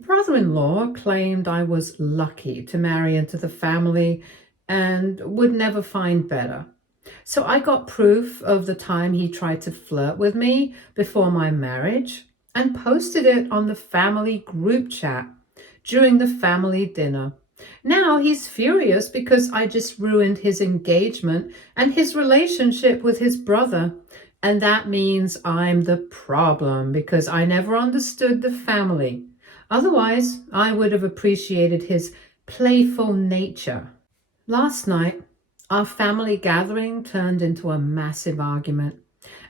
Brother-in-law claimed I was lucky to marry into the family and would never find better. So I got proof of the time he tried to flirt with me before my marriage and posted it on the family group chat during the family dinner. Now he's furious because I just ruined his engagement and his relationship with his brother. And that means I'm the problem because I never understood the family. Otherwise, I would have appreciated his playful nature. Last night, our family gathering turned into a massive argument,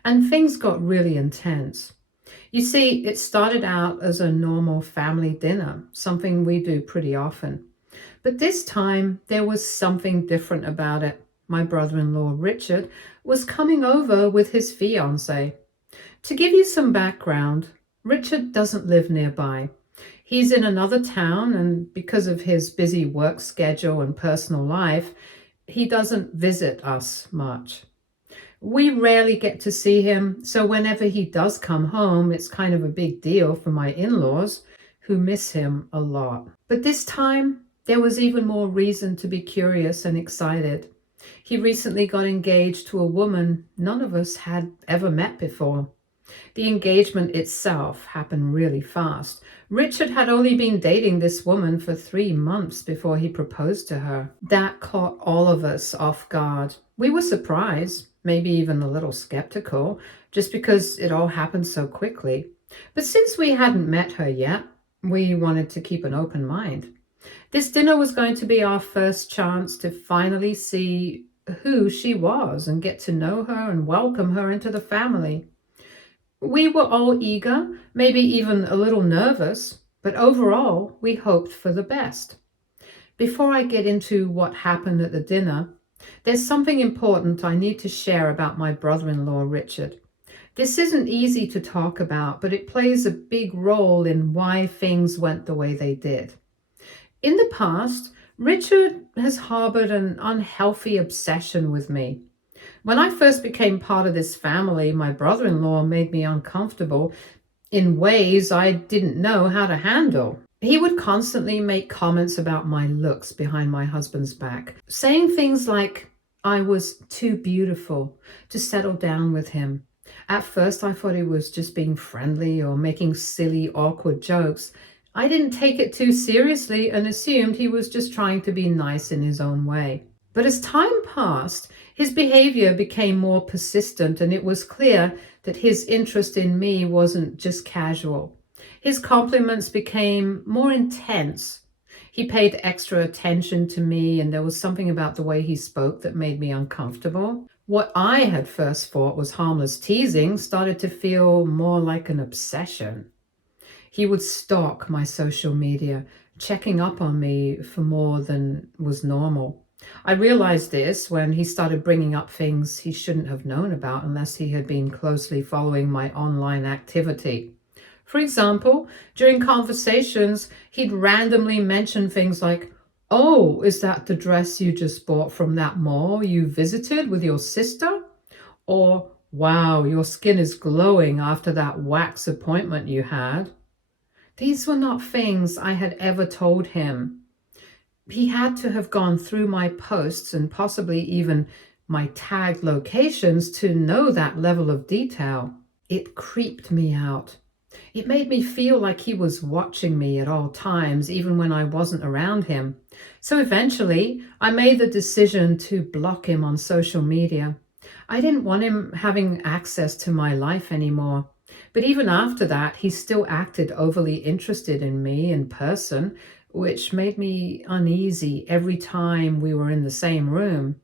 and things got really intense. You see, it started out as a normal family dinner, something we do pretty often. But this time, there was something different about it. My brother-in-law, Richard, was coming over with his fiancée. To give you some background, Richard doesn't live nearby. He's in another town, and because of his busy work schedule and personal life, he doesn't visit us much. We rarely get to see him, so whenever he does come home, it's kind of a big deal for my in-laws, who miss him a lot. But this time, there was even more reason to be curious and excited. He recently got engaged to a woman none of us had ever met before. The engagement itself happened really fast. Richard had only been dating this woman for 3 months before he proposed to her. That caught all of us off guard. We were surprised, maybe even a little skeptical, just because it all happened so quickly. But since we hadn't met her yet, we wanted to keep an open mind. This dinner was going to be our first chance to finally see who she was and get to know her and welcome her into the family. We were all eager, maybe even a little nervous, but overall, we hoped for the best. Before I get into what happened at the dinner, there's something important I need to share about my brother-in-law, Richard. This isn't easy to talk about, but it plays a big role in why things went the way they did. In the past, Richard has harbored an unhealthy obsession with me. When I first became part of this family, my brother-in-law made me uncomfortable in ways I didn't know how to handle. He would constantly make comments about my looks behind my husband's back, saying things like I was too beautiful to settle down with him. At first, I thought he was just being friendly or making silly, awkward jokes. I didn't take it too seriously and assumed he was just trying to be nice in his own way. But as time passed, his behavior became more persistent, and it was clear that his interest in me wasn't just casual. His compliments became more intense. He paid extra attention to me, and there was something about the way he spoke that made me uncomfortable. What I had first thought was harmless teasing started to feel more like an obsession. He would stalk my social media, checking up on me for more than was normal. I realized this when he started bringing up things he shouldn't have known about unless he had been closely following my online activity. For example, during conversations, he'd randomly mention things like, "Oh, is that the dress you just bought from that mall you visited with your sister?" Or, "Wow, your skin is glowing after that wax appointment you had." These were not things I had ever told him. He had to have gone through my posts and possibly even my tagged locations to know that level of detail. It creeped me out. It made me feel like he was watching me at all times, even when I wasn't around him. So eventually, I made the decision to block him on social media. I didn't want him having access to my life anymore. But even after that, he still acted overly interested in me in person, which made me uneasy every time we were in the same room.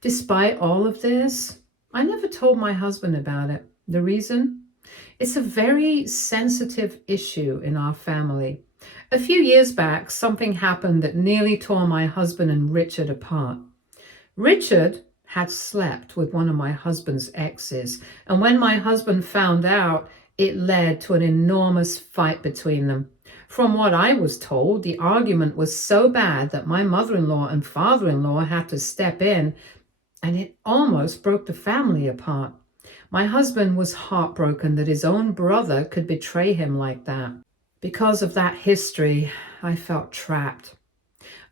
Despite all of this, I never told my husband about it. The reason? It's a very sensitive issue in our family. A few years back, something happened that nearly tore my husband and Richard apart. Richard had slept with one of my husband's exes, and when my husband found out, it led to an enormous fight between them. From what I was told, the argument was so bad that my mother-in-law and father-in-law had to step in, and it almost broke the family apart. My husband was heartbroken that his own brother could betray him like that. Because of that history, I felt trapped.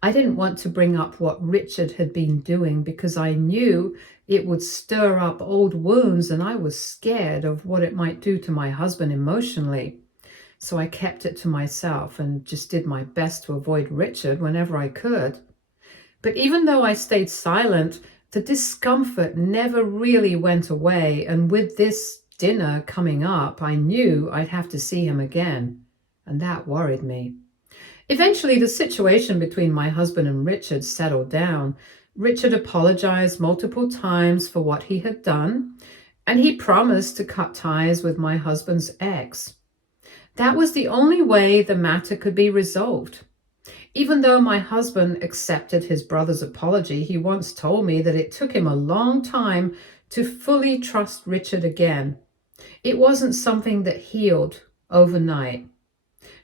I didn't want to bring up what Richard had been doing because I knew it would stir up old wounds and I was scared of what it might do to my husband emotionally. So I kept it to myself and just did my best to avoid Richard whenever I could. But even though I stayed silent, the discomfort never really went away. And with this dinner coming up, I knew I'd have to see him again. And that worried me. Eventually, the situation between my husband and Richard settled down. Richard apologized multiple times for what he had done, and he promised to cut ties with my husband's ex. That was the only way the matter could be resolved. Even though my husband accepted his brother's apology, he once told me that it took him a long time to fully trust Richard again. It wasn't something that healed overnight.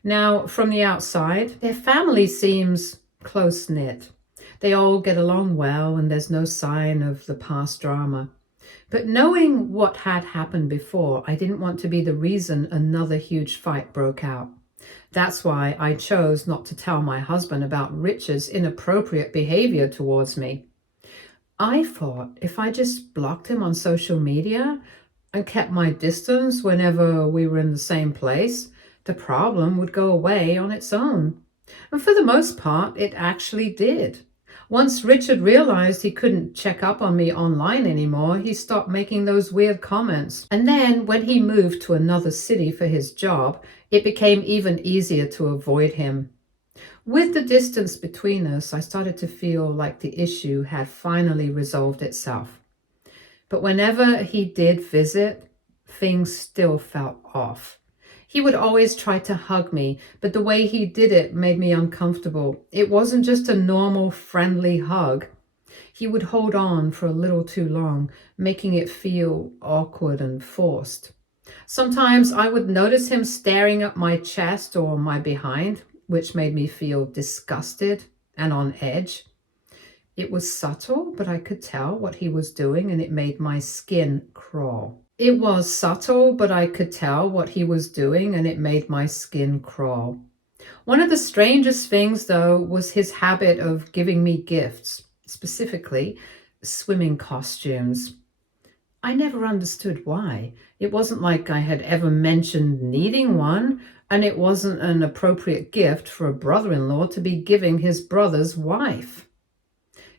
Now, from the outside, their family seems close-knit. They all get along well and there's no sign of the past drama. But knowing what had happened before, I didn't want to be the reason another huge fight broke out. That's why I chose not to tell my husband about Richard's inappropriate behavior towards me. I thought if I just blocked him on social media and kept my distance whenever we were in the same place, the problem would go away on its own. And for the most part, it actually did. Once Richard realized he couldn't check up on me online anymore, he stopped making those weird comments. And then when he moved to another city for his job, it became even easier to avoid him. With the distance between us, I started to feel like the issue had finally resolved itself. But whenever he did visit, things still felt off. He would always try to hug me, but the way he did it made me uncomfortable. It wasn't just a normal, friendly hug. He would hold on for a little too long, making it feel awkward and forced. Sometimes I would notice him staring at my chest or my behind, which made me feel disgusted and on edge. It was subtle, but I could tell what he was doing, and it made my skin crawl. It was subtle, but I could tell what he was doing, and it made my skin crawl. One of the strangest things, though, was his habit of giving me gifts, specifically swimming costumes. I never understood why. It wasn't like I had ever mentioned needing one, and it wasn't an appropriate gift for a brother-in-law to be giving his brother's wife.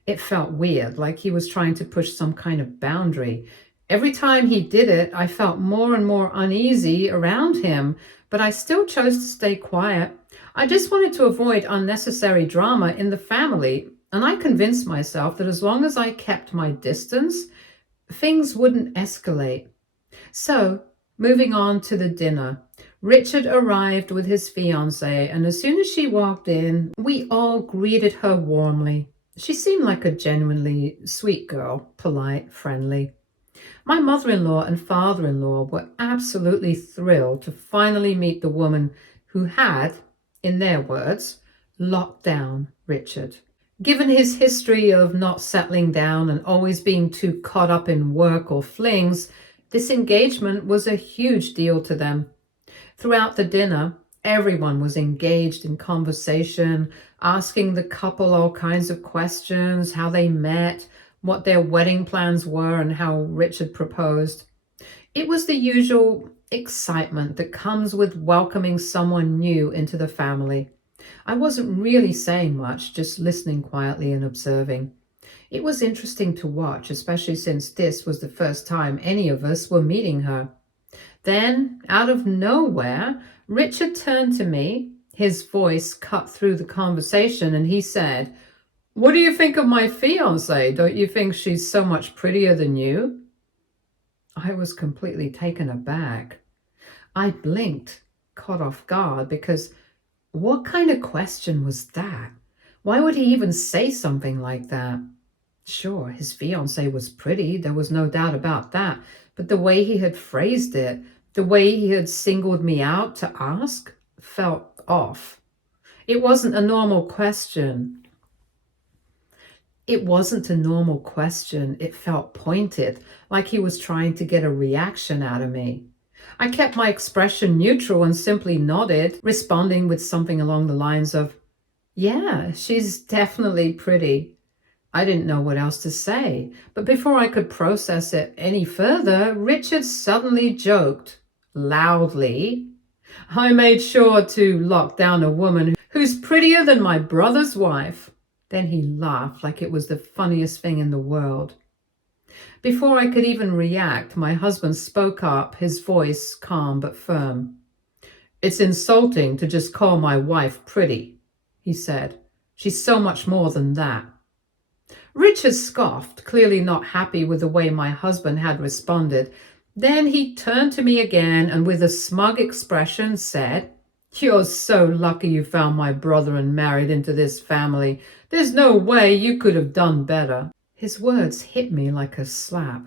It felt weird, like he was trying to push some kind of boundary. Every time he did it, I felt more and more uneasy around him, but I still chose to stay quiet. I just wanted to avoid unnecessary drama in the family, and I convinced myself that as long as I kept my distance, things wouldn't escalate. So, moving on to the dinner. Richard arrived with his fiancée, and as soon as she walked in, we all greeted her warmly. She seemed like a genuinely sweet girl, polite, friendly. My mother-in-law and father-in-law were absolutely thrilled to finally meet the woman who had, in their words, locked down Richard. Given his history of not settling down and always being too caught up in work or flings, this engagement was a huge deal to them. Throughout the dinner, everyone was engaged in conversation, asking the couple all kinds of questions, how they met, what their wedding plans were, and how Richard proposed. It was the usual excitement that comes with welcoming someone new into the family. I wasn't really saying much, just listening quietly and observing. It was interesting to watch, especially since this was the first time any of us were meeting her. Then, out of nowhere, Richard turned to me. His voice cut through the conversation, and he said, "What do you think of my fiancée? Don't you think she's so much prettier than you?" I was completely taken aback. I blinked, caught off guard, because what kind of question was that? Why would he even say something like that? Sure, his fiancée was pretty, there was no doubt about that, but the way he had phrased it, the way he had singled me out to ask, felt off. It wasn't a normal question. It wasn't a normal question. It felt pointed, like he was trying to get a reaction out of me. I kept my expression neutral and simply nodded, responding with something along the lines of, "Yeah, she's definitely pretty." I didn't know what else to say, but before I could process it any further, Richard suddenly joked, loudly, "I made sure to lock down a woman who's prettier than my brother's wife." Then he laughed like it was the funniest thing in the world. Before I could even react, my husband spoke up, his voice calm but firm. "It's insulting to just call my wife pretty," he said. "She's so much more than that." Richard scoffed, clearly not happy with the way my husband had responded. Then he turned to me again and with a smug expression said, "You're so lucky you found my brother and married into this family. There's no way you could have done better." His words hit me like a slap.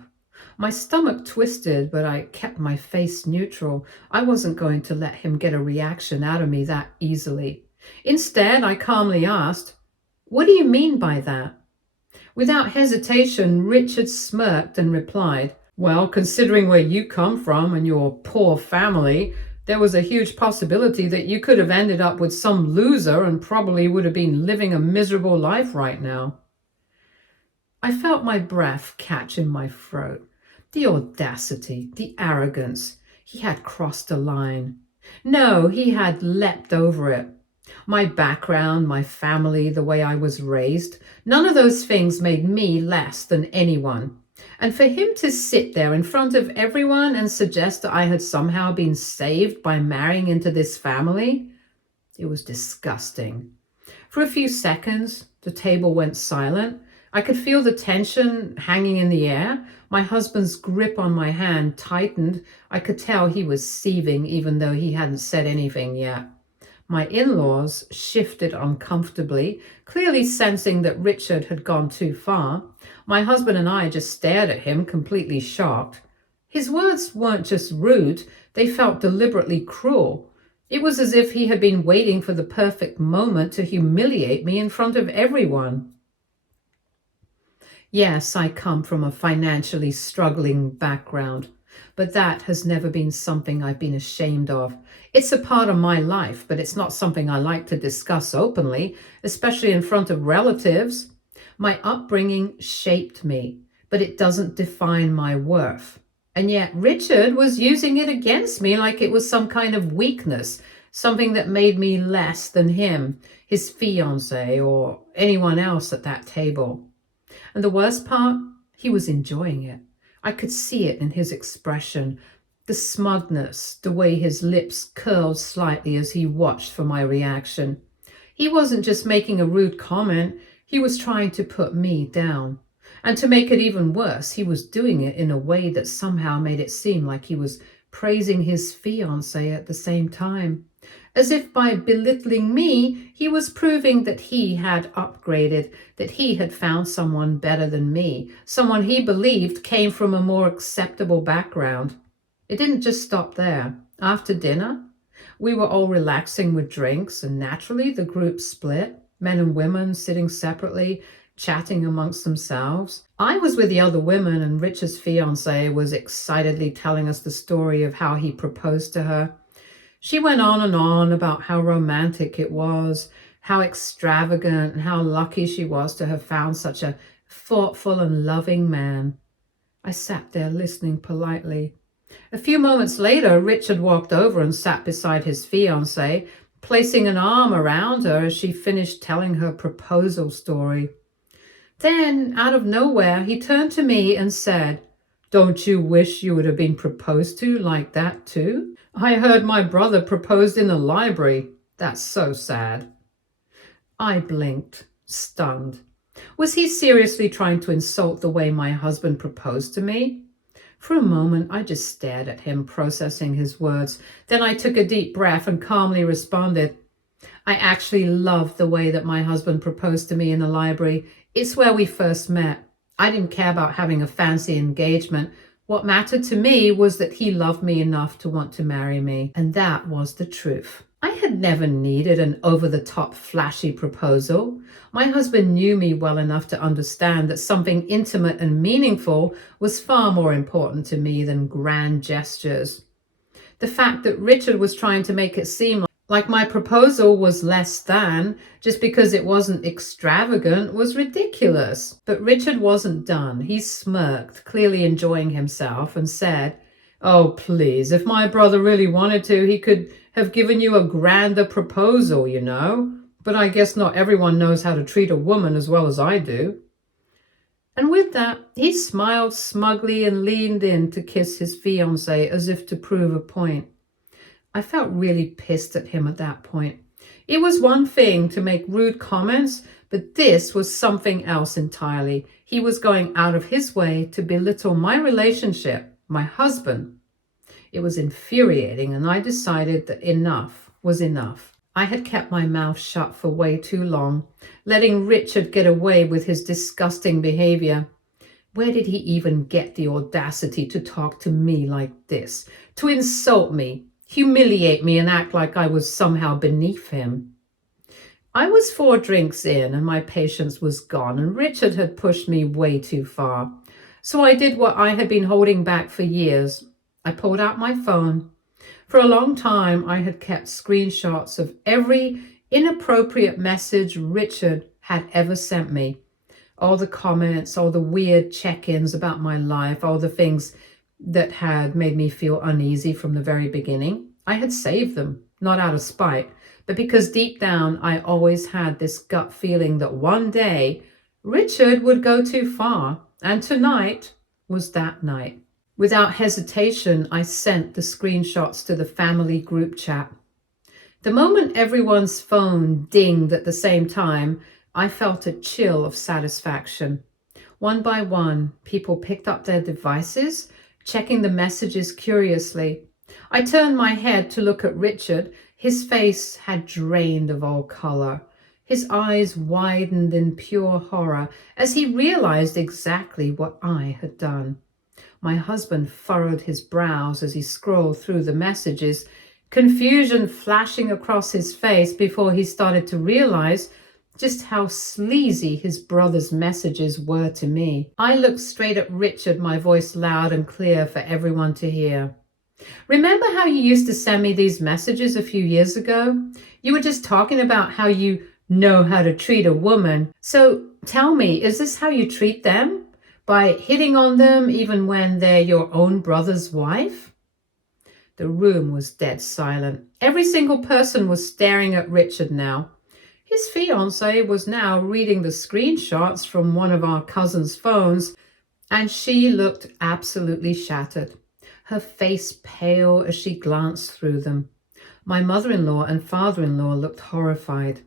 My stomach twisted, but I kept my face neutral. I wasn't going to let him get a reaction out of me that easily. Instead, I calmly asked, "What do you mean by that?" Without hesitation, Richard smirked and replied, "Well, considering where you come from and your poor family, there was a huge possibility that you could have ended up with some loser and probably would have been living a miserable life right now." I felt my breath catch in my throat. The audacity, the arrogance. He had crossed a line. No, he had leapt over it. My background, my family, the way I was raised, none of those things made me less than anyone. And for him to sit there in front of everyone and suggest that I had somehow been saved by marrying into this family, it was disgusting. For a few seconds, the table went silent. I could feel the tension hanging in the air. My husband's grip on my hand tightened. I could tell he was seething even though he hadn't said anything yet. My in-laws shifted uncomfortably, clearly sensing that Richard had gone too far. My husband and I just stared at him, completely shocked. His words weren't just rude, they felt deliberately cruel. It was as if he had been waiting for the perfect moment to humiliate me in front of everyone. Yes, I come from a financially struggling background, but that has never been something I've been ashamed of. It's a part of my life, but it's not something I like to discuss openly, especially in front of relatives. My upbringing shaped me, but it doesn't define my worth. And yet Richard was using it against me like it was some kind of weakness, something that made me less than him, his fiancée, or anyone else at that table. And the worst part, he was enjoying it. I could see it in his expression, the smugness, the way his lips curled slightly as he watched for my reaction. He wasn't just making a rude comment, he was trying to put me down. And to make it even worse, he was doing it in a way that somehow made it seem like he was praising his fiancée at the same time. As if by belittling me, he was proving that he had upgraded, that he had found someone better than me, someone he believed came from a more acceptable background. It didn't just stop there. After dinner, we were all relaxing with drinks, and naturally the group split, men and women sitting separately, chatting amongst themselves. I was with the other women, and Richard's fiancée was excitedly telling us the story of how he proposed to her. She went on and on about how romantic it was, how extravagant, and how lucky she was to have found such a thoughtful and loving man. I sat there listening politely. A few moments later, Richard walked over and sat beside his fiancée, placing an arm around her as she finished telling her proposal story. Then, out of nowhere, he turned to me and said, "Don't you wish you would have been proposed to like that too? I heard my brother proposed in the library. That's so sad." I blinked, stunned. Was he seriously trying to insult the way my husband proposed to me? For a moment, I just stared at him, processing his words. Then I took a deep breath and calmly responded, "I actually loved the way that my husband proposed to me in the library. It's where we first met. I didn't care about having a fancy engagement. What mattered to me was that he loved me enough to want to marry me. And that was the truth." I had never needed an over-the-top flashy proposal. My husband knew me well enough to understand that something intimate and meaningful was far more important to me than grand gestures. The fact that Richard was trying to make it seem like my proposal was less than just because it wasn't extravagant was ridiculous. But Richard wasn't done. He smirked, clearly enjoying himself, and said, "Oh, please, if my brother really wanted to, he could have given you a grander proposal, you know. But I guess not everyone knows how to treat a woman as well as I do." And with that, he smiled smugly and leaned in to kiss his fiancée as if to prove a point. I felt really pissed at him at that point. It was one thing to make rude comments, but this was something else entirely. He was going out of his way to belittle my relationship, my husband. It was infuriating, and I decided that enough was enough. I had kept my mouth shut for way too long, letting Richard get away with his disgusting behavior. Where did he even get the audacity to talk to me like this, to insult me, humiliate me, and act like I was somehow beneath him? I was 4 drinks in and my patience was gone, and Richard had pushed me way too far. So I did what I had been holding back for years. I pulled out my phone. For a long time, I had kept screenshots of every inappropriate message Richard had ever sent me. All the comments, all the weird check-ins about my life, all the things that had made me feel uneasy from the very beginning. I had saved them, not out of spite, but because deep down I always had this gut feeling that one day Richard would go too far, and tonight was that night. Without hesitation, I sent the screenshots to the family group chat. The moment everyone's phone dinged at the same time, I felt a chill of satisfaction. One by one, people picked up their devices, checking the messages curiously. I turned my head to look at Richard. His face had drained of all color. His eyes widened in pure horror as he realized exactly what I had done. My husband furrowed his brows as he scrolled through the messages, confusion flashing across his face before he started to realize just how sleazy his brother's messages were to me. I looked straight at Richard, my voice loud and clear for everyone to hear. "Remember how you used to send me these messages a few years ago? You were just talking about how you know how to treat a woman. So tell me, is this how you treat them? By hitting on them even when they're your own brother's wife?" The room was dead silent. Every single person was staring at Richard now. His fiancée was now reading the screenshots from one of our cousins' phones, and she looked absolutely shattered, her face pale as she glanced through them. My mother-in-law and father-in-law looked horrified.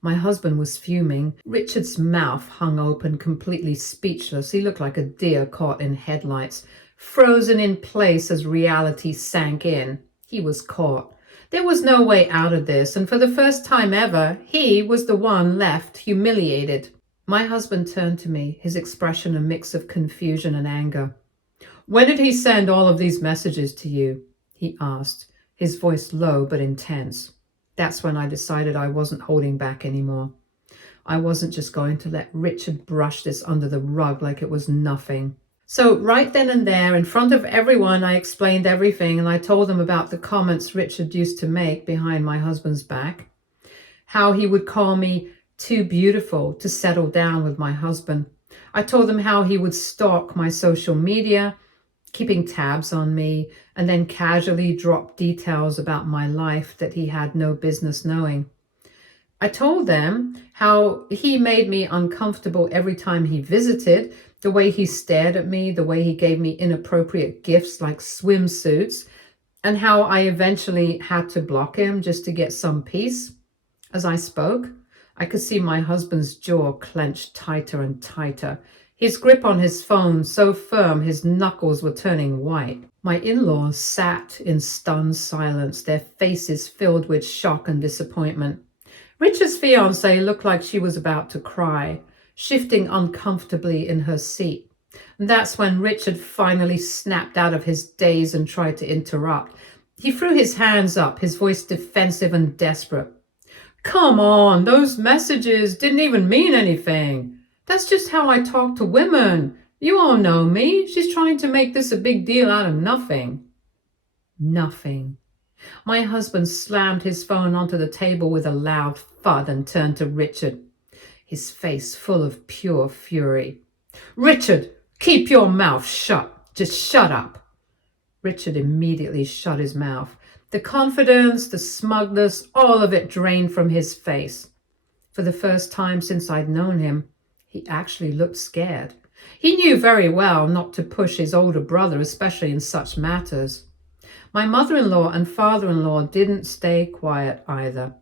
My husband was fuming. Richard's mouth hung open, completely speechless. He looked like a deer caught in headlights, frozen in place as reality sank in. He was caught. There was no way out of this, and for the first time ever, he was the one left humiliated. My husband turned to me, his expression a mix of confusion and anger. "When did he send all of these messages to you?" he asked, his voice low but intense. That's when I decided I wasn't holding back anymore. I wasn't just going to let Richard brush this under the rug like it was nothing. So right then and there, in front of everyone, I explained everything, and I told them about the comments Richard used to make behind my husband's back. How he would call me too beautiful to settle down with my husband. I told them how he would stalk my social media, keeping tabs on me, and then casually drop details about my life that he had no business knowing. I told them how he made me uncomfortable every time he visited, the way he stared at me, the way he gave me inappropriate gifts like swimsuits, and how I eventually had to block him just to get some peace. As I spoke, I could see my husband's jaw clenched tighter and tighter, his grip on his phone so firm his knuckles were turning white. My in-laws sat in stunned silence, their faces filled with shock and disappointment. Richard's fiancée looked like she was about to cry, shifting uncomfortably in her seat. And that's when Richard finally snapped out of his daze and tried to interrupt. He threw his hands up, his voice defensive and desperate. "Come on, those messages didn't even mean anything. That's just how I talk to women. You all know me. She's trying to make this a big deal out of nothing." Nothing. My husband slammed his phone onto the table with a loud thud and turned to Richard, his face full of pure fury. "Richard, keep your mouth shut. Just shut up." Richard immediately shut his mouth. The confidence, the smugness, all of it drained from his face. For the first time since I'd known him, he actually looked scared. He knew very well not to push his older brother, especially in such matters. My mother-in-law and father-in-law didn't stay quiet either.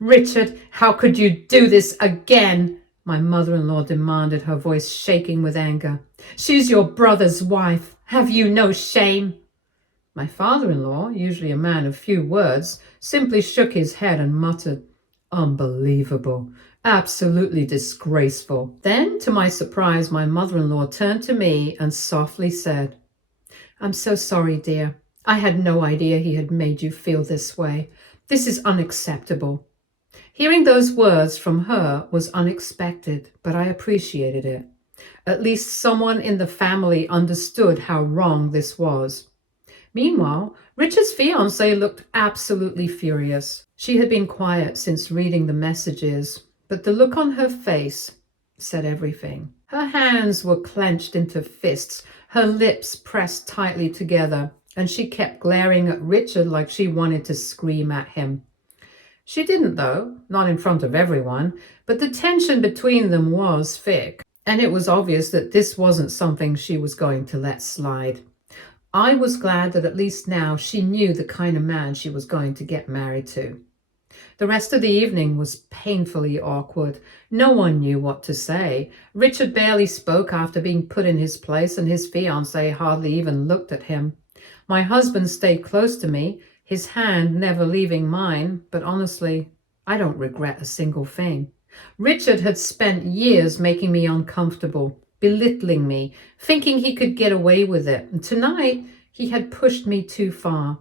"Richard, how could you do this again?" my mother-in-law demanded, her voice shaking with anger. "She's your brother's wife. Have you no shame?" My father-in-law, usually a man of few words, simply shook his head and muttered, "Unbelievable. Absolutely disgraceful." Then, to my surprise, my mother-in-law turned to me and softly said, "I'm so sorry, dear. I had no idea he had made you feel this way. This is unacceptable." Hearing those words from her was unexpected, but I appreciated it. At least someone in the family understood how wrong this was. Meanwhile, Richard's fiancée looked absolutely furious. She had been quiet since reading the messages, but the look on her face said everything. Her hands were clenched into fists, her lips pressed tightly together, and she kept glaring at Richard like she wanted to scream at him. She didn't, though, not in front of everyone, but the tension between them was thick, and it was obvious that this wasn't something she was going to let slide. I was glad that at least now she knew the kind of man she was going to get married to. The rest of the evening was painfully awkward. No one knew what to say. Richard barely spoke after being put in his place, and his fiancée hardly even looked at him. My husband stayed close to me, his hand never leaving mine, but honestly, I don't regret a single thing. Richard had spent years making me uncomfortable, belittling me, thinking he could get away with it, and tonight he had pushed me too far.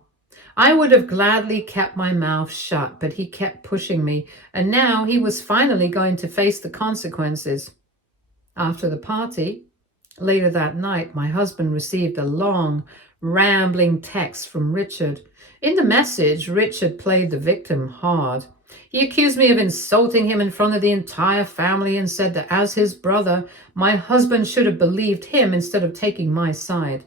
I would have gladly kept my mouth shut, but he kept pushing me, and now he was finally going to face the consequences. After the party, later that night, my husband received a long, rambling text from Richard. In the message, Richard played the victim hard. He accused me of insulting him in front of the entire family and said that as his brother, my husband should have believed him instead of taking my side.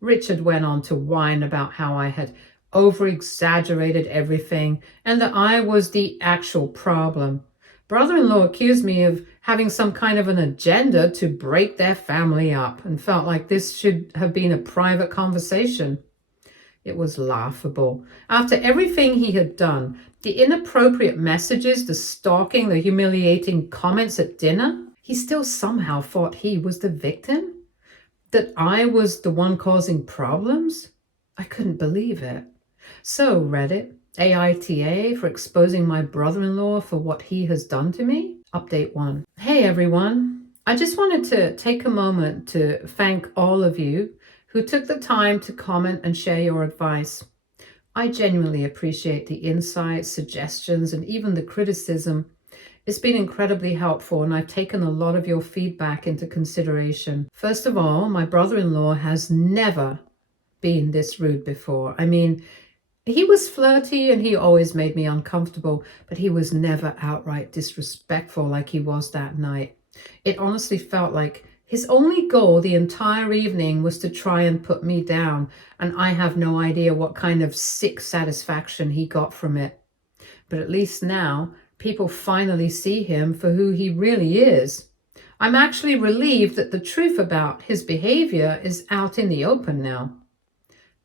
Richard went on to whine about how I had over-exaggerated everything and that I was the actual problem. Brother-in-law accused me of having some kind of an agenda to break their family up and felt like this should have been a private conversation. It was laughable. After everything he had done, the inappropriate messages, the stalking, the humiliating comments at dinner, he still somehow thought he was the victim? That I was the one causing problems? I couldn't believe it. So, Reddit, AITA for exposing my brother-in-law for what he has done to me? Update 1. Hey everyone. I just wanted to take a moment to thank all of you who took the time to comment and share your advice. I genuinely appreciate the insights, suggestions, and even the criticism. It's been incredibly helpful, and I've taken a lot of your feedback into consideration. First of all, my brother-in-law has never been this rude before. I mean, he was flirty and he always made me uncomfortable, but he was never outright disrespectful like he was that night. It honestly felt like his only goal the entire evening was to try and put me down, and I have no idea what kind of sick satisfaction he got from it. But at least now, people finally see him for who he really is. I'm actually relieved that the truth about his behavior is out in the open now.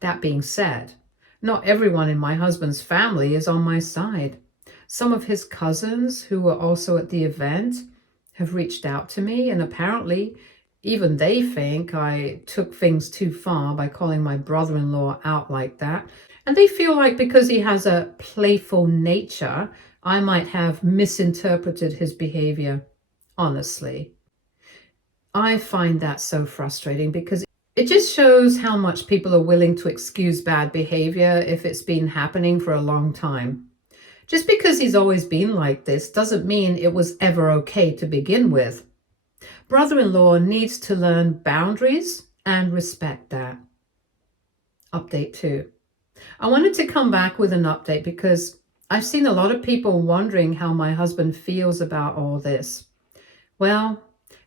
That being said, not everyone in my husband's family is on my side. Some of his cousins, who were also at the event, have reached out to me, and apparently even they think I took things too far by calling my brother-in-law out like that. And they feel like because he has a playful nature, I might have misinterpreted his behavior. Honestly, I find that so frustrating because it just shows how much people are willing to excuse bad behavior if it's been happening for a long time. Just because he's always been like this doesn't mean it was ever okay to begin with. Brother-in-law needs to learn boundaries and respect that. Update 2. I wanted to come back with an update because I've seen a lot of people wondering how my husband feels about all this. Well,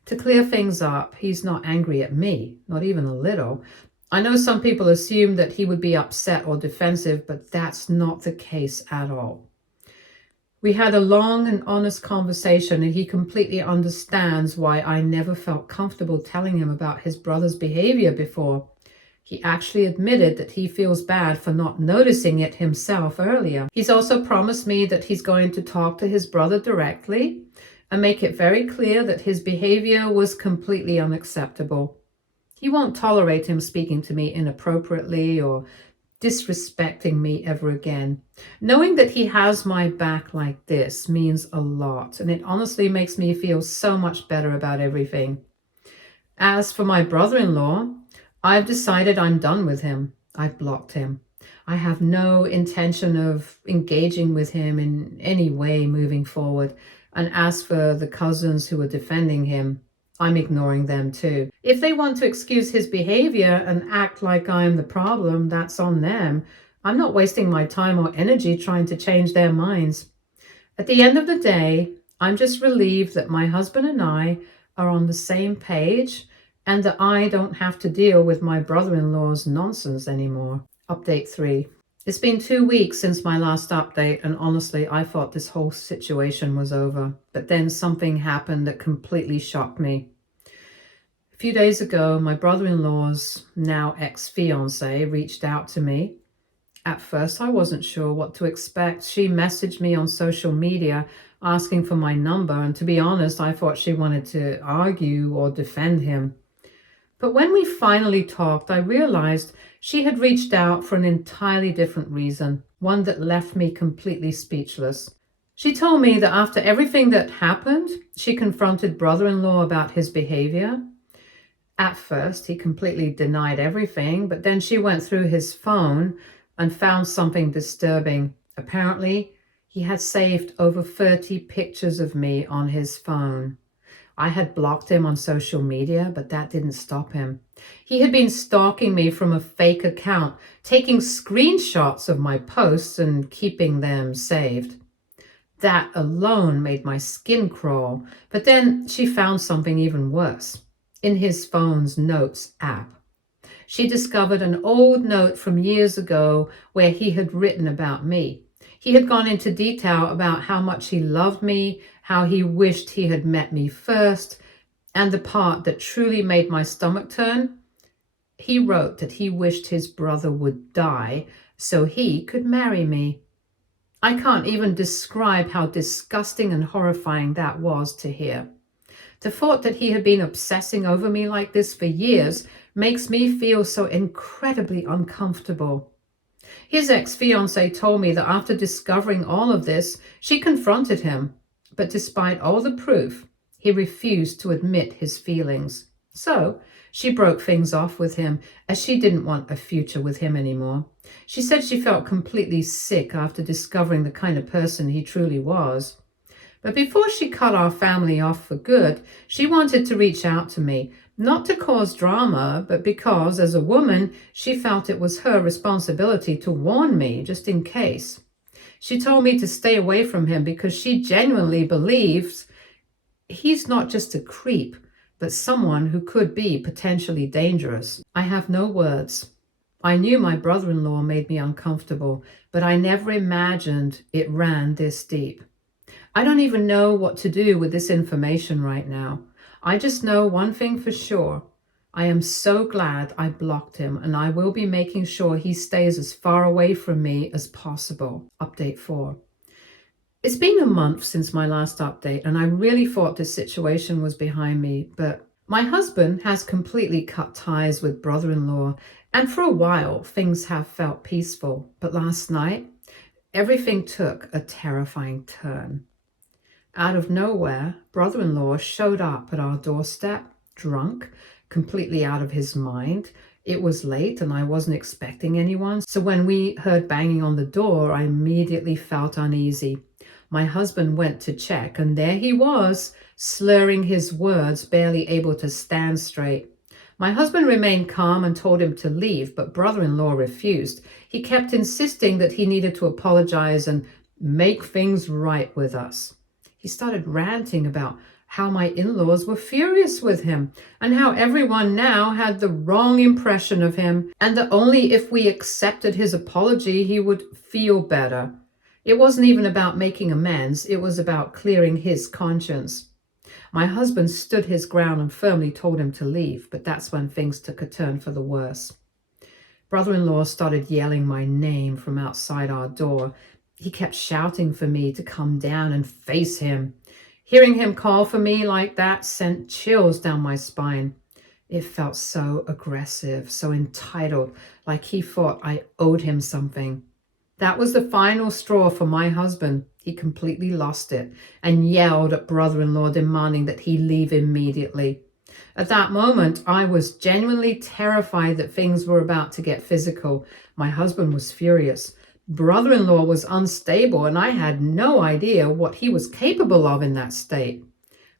to clear things up, he's not angry at me, not even a little. I know some people assume that he would be upset or defensive, but that's not the case at all. We had a long and honest conversation, and he completely understands why I never felt comfortable telling him about his brother's behavior before. He actually admitted that he feels bad for not noticing it himself earlier. He's also promised me that he's going to talk to his brother directly and make it very clear that his behavior was completely unacceptable. He won't tolerate him speaking to me inappropriately or disrespecting me ever again. Knowing that he has my back like this means a lot, and it honestly makes me feel so much better about everything. As for my brother-in-law, I've decided I'm done with him. I've blocked him. I have no intention of engaging with him in any way moving forward. And as for the cousins who are defending him, I'm ignoring them too. If they want to excuse his behavior and act like I'm the problem, that's on them. I'm not wasting my time or energy trying to change their minds. At the end of the day, I'm just relieved that my husband and I are on the same page and that I don't have to deal with my brother-in-law's nonsense anymore. Update 3. It's been 2 weeks since my last update, and honestly, I thought this whole situation was over. But then something happened that completely shocked me. A few days ago, my brother-in-law's now ex-fiance reached out to me. At first, I wasn't sure what to expect. She messaged me on social media asking for my number, and to be honest, I thought she wanted to argue or defend him. But when we finally talked, I realized she had reached out for an entirely different reason, one that left me completely speechless. She told me that after everything that happened, she confronted brother-in-law about his behavior. At first, he completely denied everything, but then she went through his phone and found something disturbing. Apparently, he had saved over 30 pictures of me on his phone. I had blocked him on social media, but that didn't stop him. He had been stalking me from a fake account, taking screenshots of my posts and keeping them saved. That alone made my skin crawl. But then she found something even worse. In his phone's notes app, she discovered an old note from years ago where he had written about me. He had gone into detail about how much he loved me, how he wished he had met me first, and the part that truly made my stomach turn, he wrote that he wished his brother would die so he could marry me. I can't even describe how disgusting and horrifying that was to hear. The thought that he had been obsessing over me like this for years makes me feel so incredibly uncomfortable. His ex-fiancée told me that after discovering all of this, she confronted him. But despite all the proof, he refused to admit his feelings. So she broke things off with him, as she didn't want a future with him anymore. She said she felt completely sick after discovering the kind of person he truly was. But before she cut our family off for good, she wanted to reach out to me, not to cause drama, but because, as a woman, she felt it was her responsibility to warn me, just in case. She told me to stay away from him because she genuinely believes he's not just a creep, but someone who could be potentially dangerous. I have no words. I knew my brother-in-law made me uncomfortable, but I never imagined it ran this deep. I don't even know what to do with this information right now. I just know one thing for sure. I am so glad I blocked him, and I will be making sure he stays as far away from me as possible. Update 4. It's been a month since my last update, and I really thought this situation was behind me, but my husband has completely cut ties with brother-in-law, and for a while things have felt peaceful. But last night, everything took a terrifying turn. Out of nowhere, brother-in-law showed up at our doorstep, drunk, completely out of his mind. It was late and I wasn't expecting anyone, so when we heard banging on the door, I immediately felt uneasy. My husband went to check, and there he was, slurring his words, barely able to stand straight. My husband remained calm and told him to leave, but brother-in-law refused. He kept insisting that he needed to apologize and make things right with us. He started ranting about how my in-laws were furious with him and how everyone now had the wrong impression of him and that only if we accepted his apology he would feel better. It wasn't even about making amends, it was about clearing his conscience. My husband stood his ground and firmly told him to leave, but that's when things took a turn for the worse. Brother-in-law started yelling my name from outside our door. He kept shouting for me to come down and face him. Hearing him call for me like that sent chills down my spine. It felt so aggressive, so entitled, like he thought I owed him something. That was the final straw for my husband. He completely lost it and yelled at brother-in-law, demanding that he leave immediately. At that moment, I was genuinely terrified that things were about to get physical. My husband was furious. Brother-in-law was unstable, and I had no idea what he was capable of in that state.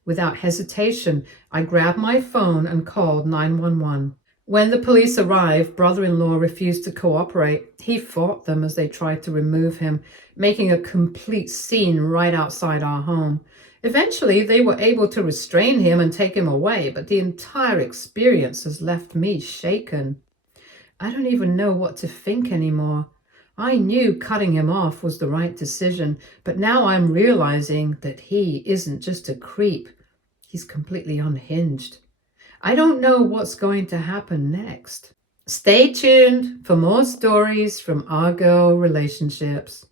Without hesitation, I grabbed my phone and called 911. When the police arrived, brother-in-law refused to cooperate. He fought them as they tried to remove him, making a complete scene right outside our home. Eventually, they were able to restrain him and take him away, but the entire experience has left me shaken. I don't even know what to think anymore. I knew cutting him off was the right decision, but now I'm realizing that he isn't just a creep. He's completely unhinged. I don't know what's going to happen next. Stay tuned for more stories from our girl relationships.